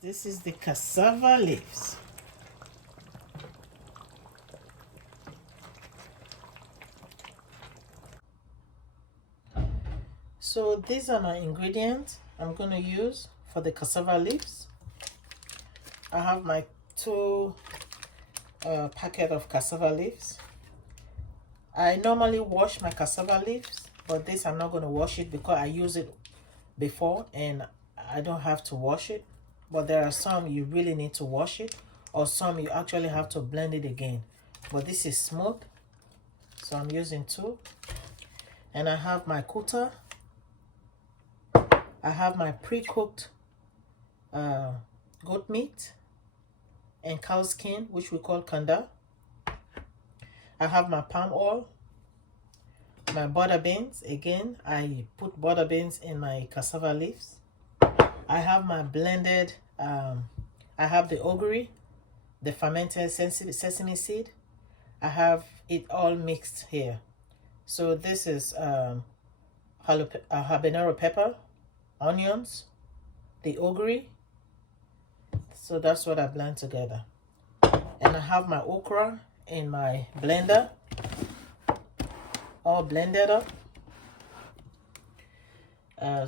This is the cassava leaves. So these are my ingredients I'm going to use for the cassava leaves. I have my two packet of cassava leaves. I normally wash my cassava leaves, but this I'm not going to wash it because I used it before and I don't have to wash it. But there are some you really need to wash it, or some you actually have to blend it again. But this is smooth, so I'm using two. And I have my kuta. I have my pre-cooked goat meat and cow skin, which we call kanda. I have my palm oil, my butter beans. Again, I put butter beans in my cassava leaves. I have my blended, I have the ogiri, the fermented sesame seed. I have it all mixed here. So this is habanero pepper, onions, the ogiri. So that's what I blend together. And I have my okra in my blender, all blended up.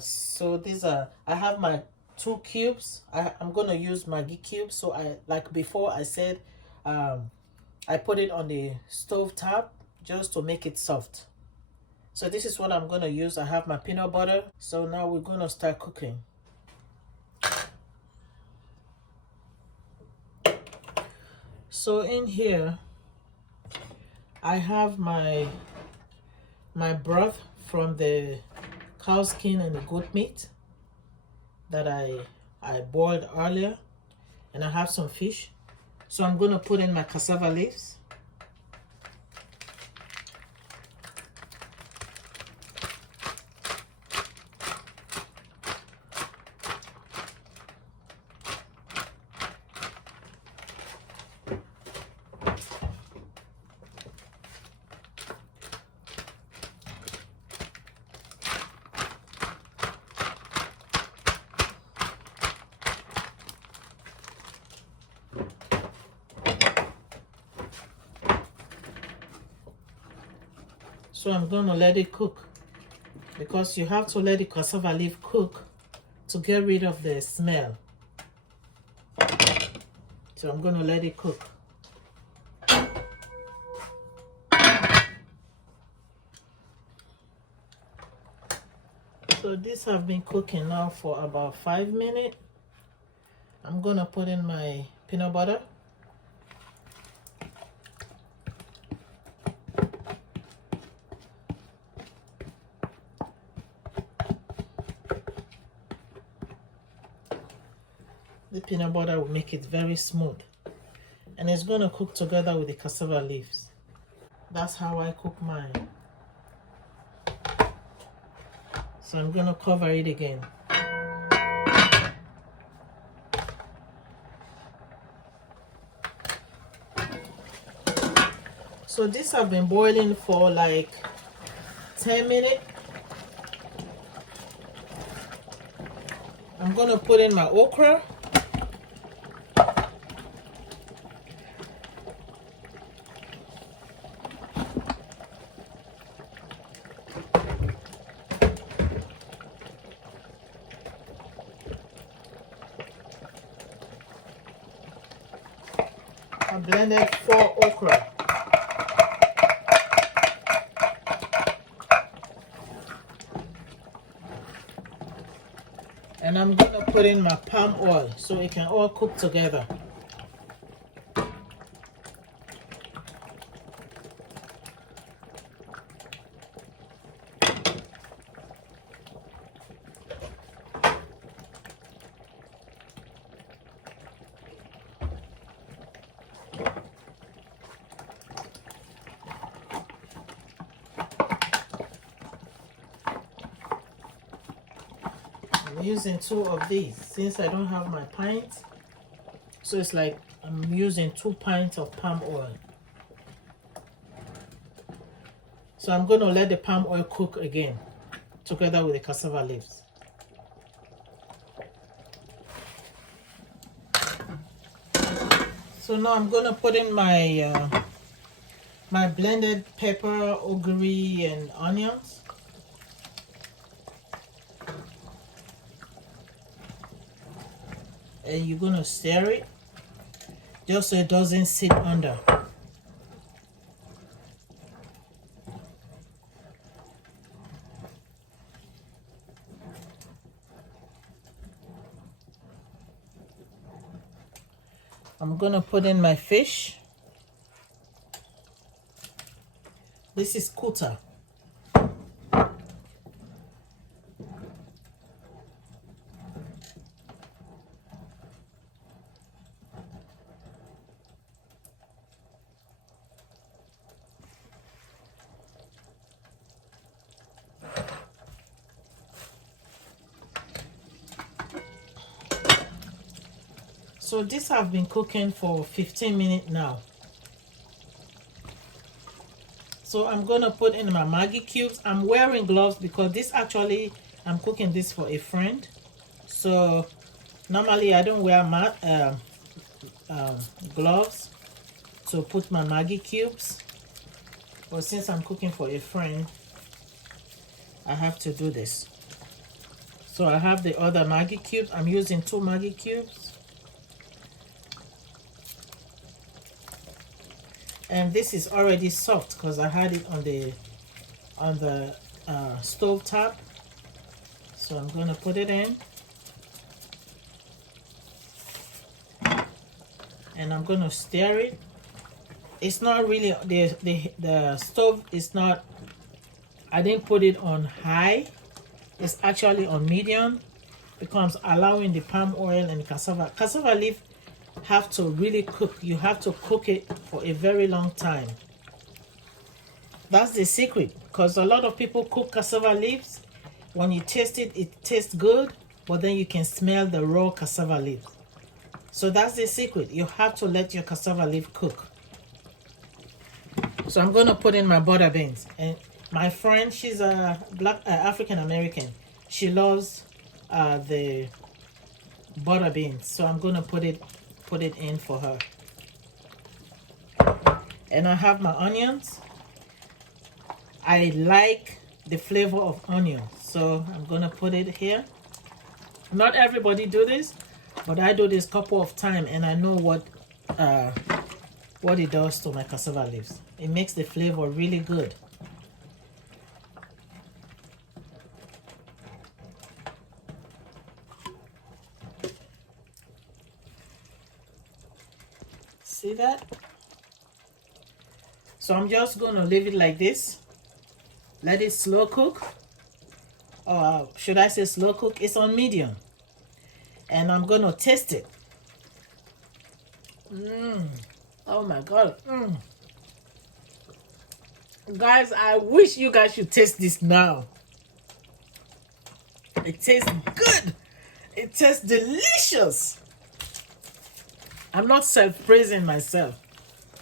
So these are, I have my 2 cubes. I'm gonna use Maggi cubes. So like before I said, I put it on the stove top just to make it soft. So this is what I'm gonna use. I have my peanut butter. So now we're gonna start cooking. So in here, I have my broth from the cow skin and the goat meat that I boiled earlier, and I have some fish. So I'm going to put in my cassava leaves. So I'm going to let it cook, because you have to let the cassava leaf cook to get rid of the smell. So I'm going to let it cook. So this have been cooking now for about 5 minutes. I'm going to put in my peanut butter. The peanut butter will make it very smooth, and it's going to cook together with the cassava leaves. That's how I cook mine. So I'm going to cover it again. So this have been boiling for like 10 minutes. I'm going to put in my okra. I blended 4 okra. And I'm going to put in my palm oil so it can all cook together. I'm using 2 of these since I don't have my pints. So it's like I'm using 2 pints of palm oil. So I'm going to let the palm oil cook again together with the cassava leaves. So now I'm gonna put in my my blended pepper, ogre, and onions. And you're gonna stir it just so it doesn't sit under. I'm gonna put in my fish. This is kuta. So this have been cooking for 15 minutes now. So I'm gonna put in my Maggi cubes. I'm wearing gloves because this actually, I'm cooking this for a friend. So normally I don't wear gloves to put my Maggi cubes. But since I'm cooking for a friend, I have to do this. So I have the other Maggi cubes. I'm using 2 Maggi cubes. And this is already soft because I had it on the stove top. So I'm gonna put it in, and I'm gonna stir it. It's not really the stove is not. I didn't put it on high. It's actually on medium because allowing the palm oil and the cassava leaf have to really cook. You have to cook it for a very long time. That's the secret, because a lot of people cook cassava leaves. When you taste it, it tastes good, but then you can smell the raw cassava leaf. So that's the secret. You have to let your cassava leaf cook. So I'm going to put in my butter beans. And my friend, she's a black African American. She loves the butter beans. So I'm going to put it in for her. And I have my onions. I like the flavor of onion, so I'm gonna put it here. Not everybody do this, but I do this couple of times, and I know what it does to my cassava leaves. It makes the flavor really good. See that? So I'm just gonna leave it like this. Let it slow cook. Or should I say slow cook? It's on medium. And I'm gonna taste it. Oh my God. Guys, I wish you guys should taste this now. It tastes good. It tastes delicious. I'm not self-praising myself,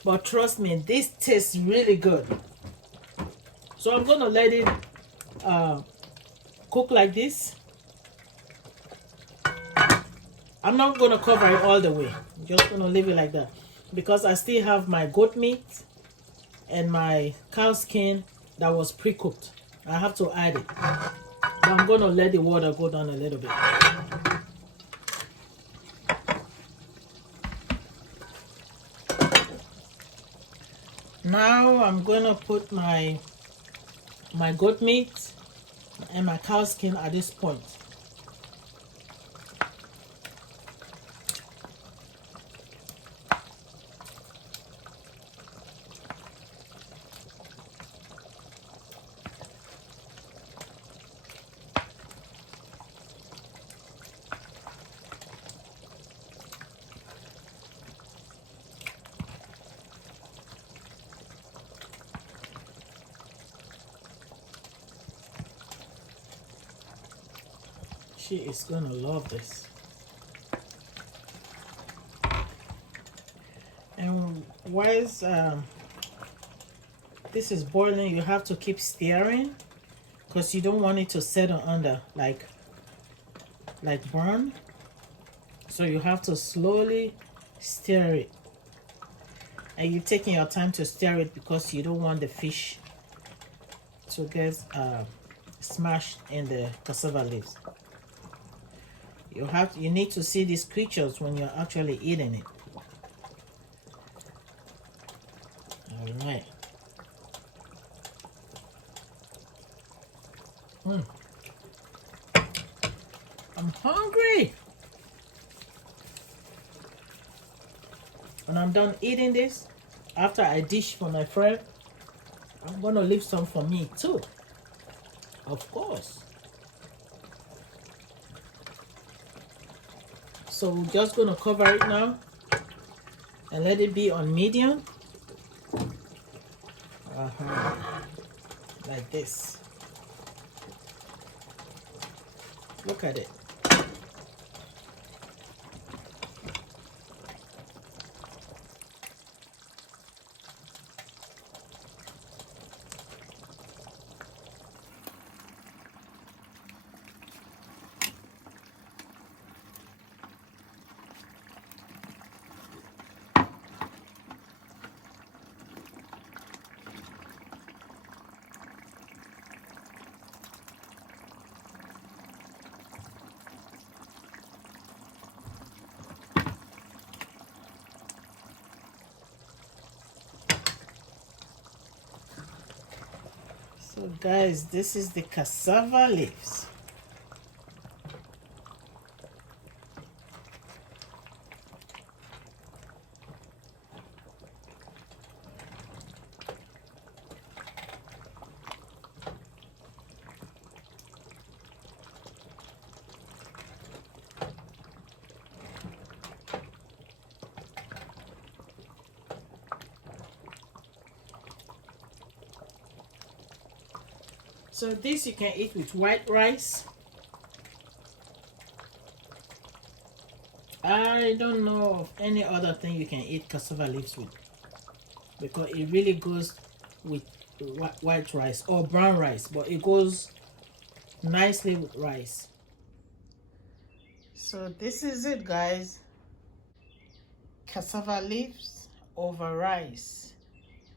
but trust me, this tastes really good. So I'm gonna let it cook like this. I'm not gonna cover it all the way. I'm just gonna leave it like that because I still have my goat meat and my cow skin that was pre-cooked. I have to add it. But I'm gonna let the water go down a little bit. Now I'm gonna put my goat meat and my cow skin at this point. She is gonna love this. And whilst this is boiling, you have to keep stirring because you don't want it to settle under like burn. So you have to slowly stir it. and you're taking your time to stir it because you don't want the fish to get smashed in the cassava leaves. You need to see these creatures when you're actually eating it. All right. I'm hungry. When I'm done eating this, after I dish for my friend, I'm gonna leave some for me too. Of course. So we're just gonna cover it now and let it be on medium. Like this. Look at it. So guys, this is the cassava leaves. So this you can eat with white rice. I don't know of any other thing you can eat cassava leaves with, because it really goes with white rice or brown rice, but it goes nicely with rice. So this is it, guys. Cassava leaves over rice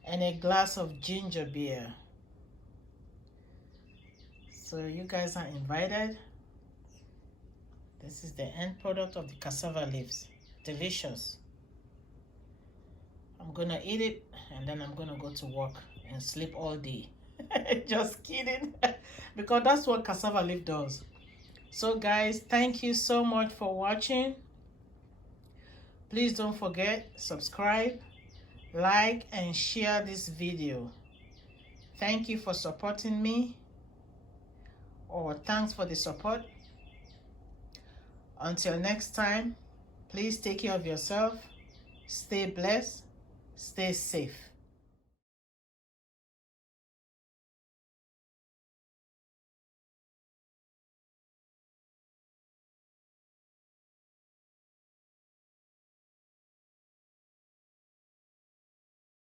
and a glass of ginger beer. So you guys are invited. This is the end product of the cassava leaves. Delicious. I'm gonna eat it and then I'm gonna go to work and sleep all day. Just kidding. Because that's what cassava leaf does. So guys, thank you so much for watching. Please don't forget, subscribe, like, and share this video. Thank you for supporting me, or thanks for the support. Until next time, please take care of yourself, stay blessed, stay safe.